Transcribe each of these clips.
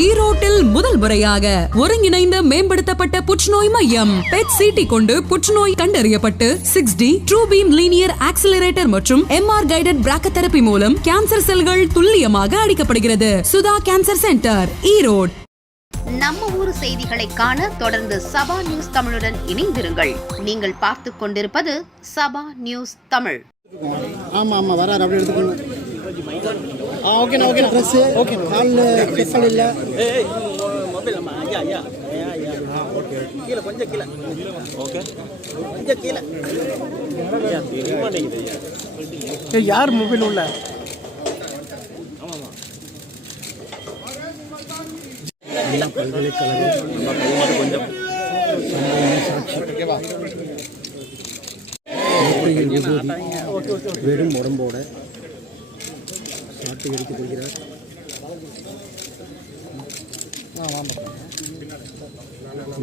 ஈரோட்டில் முதல் முறையாக ஒருங்கிணைந்த மேம்படுத்தப்பட்ட புற்றுநோய் மையம் பெட் சிடி கொண்டு புற்றுநோய் கண்டறியப்பட்டு 6D true beam linear accelerator மற்றும் MR கைடட் பிராக்கோதெரபி மூலம் கேன்சர் செல்கள் துல்லியமாக அழிக்கப்படுகிறது. Sudha cancer centre, Erode. நம்ம ஊர் செய்திகளை காண தொடர்ந்து சபா நியூஸ் தமிழுடன் இணைந்திருங்கள். நீங்கள் பார்த்து கொண்டிருப்பது சபா நியூஸ் தமிழ். ஆமாம் வராரு, அப்படி எடுத்துக்கோங்க. ஓகே ட்ரெஸ்ஸு ஓகே, காலில் செப்பல் இல்லை. மொபைல் அம்மா ஐயா ஓகே, கீழே கொஞ்சம் கீழே, ஓகே கொஞ்சம் கீழே. யார் மொபைல் உள்ள? பல்கலைக்கழகம் கொஞ்சம் வெறும் உடம்போட சாட்டு எடுத்துக் கொள்கிறார்.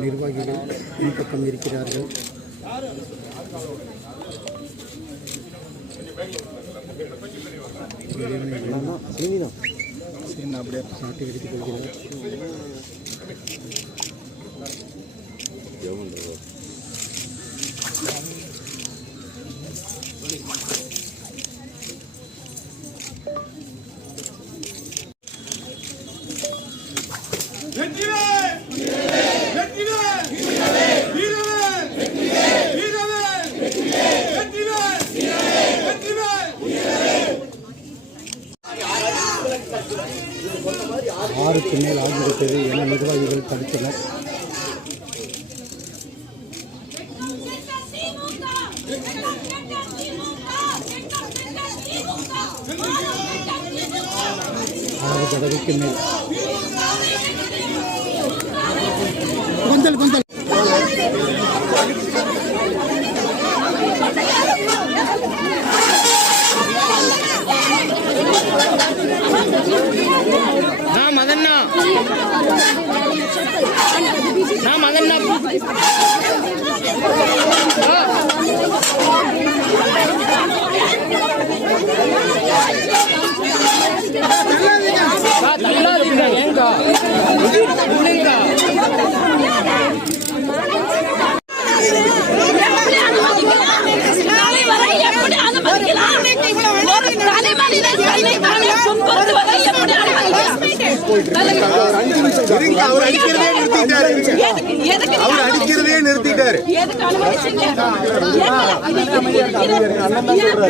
நிர்வாகிகள் பின்பக்கம் இருக்கிறார்கள். அப்படியே சாட்டு எடுத்துக் கொள்கிறார். ஆறுக்கு மேல் ஆகிவிட்டது என நிர்வாகிகள் தடுத்தனர். ஆறு தடவைக்கு மேல் கொஞ்சம் அடிக்கிறதே நிறுத்திட்டாரு.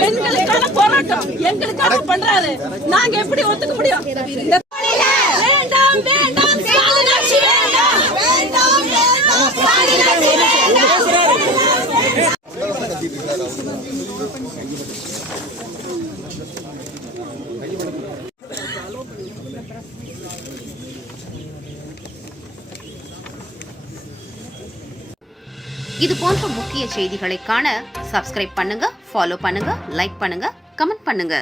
பெண்களுக்கான போராட்டம் எங்களுக்காக பண்றாரு. நாங்க எப்படி ஒத்துக்க முடியும்? வேண்டாம் வேண்டாம் சாதினாட்சி வேண்டாம், வேண்டாம் வேண்டாம் சாதினாட்சி வேண்டாம். இது போன்ற முக்கிய செய்திகளை காண சப்ஸ்கிரைப் பண்ணுங்க, ஃபாலோ பண்ணுங்க, லைக் பண்ணுங்க, கமெண்ட் பண்ணுங்க.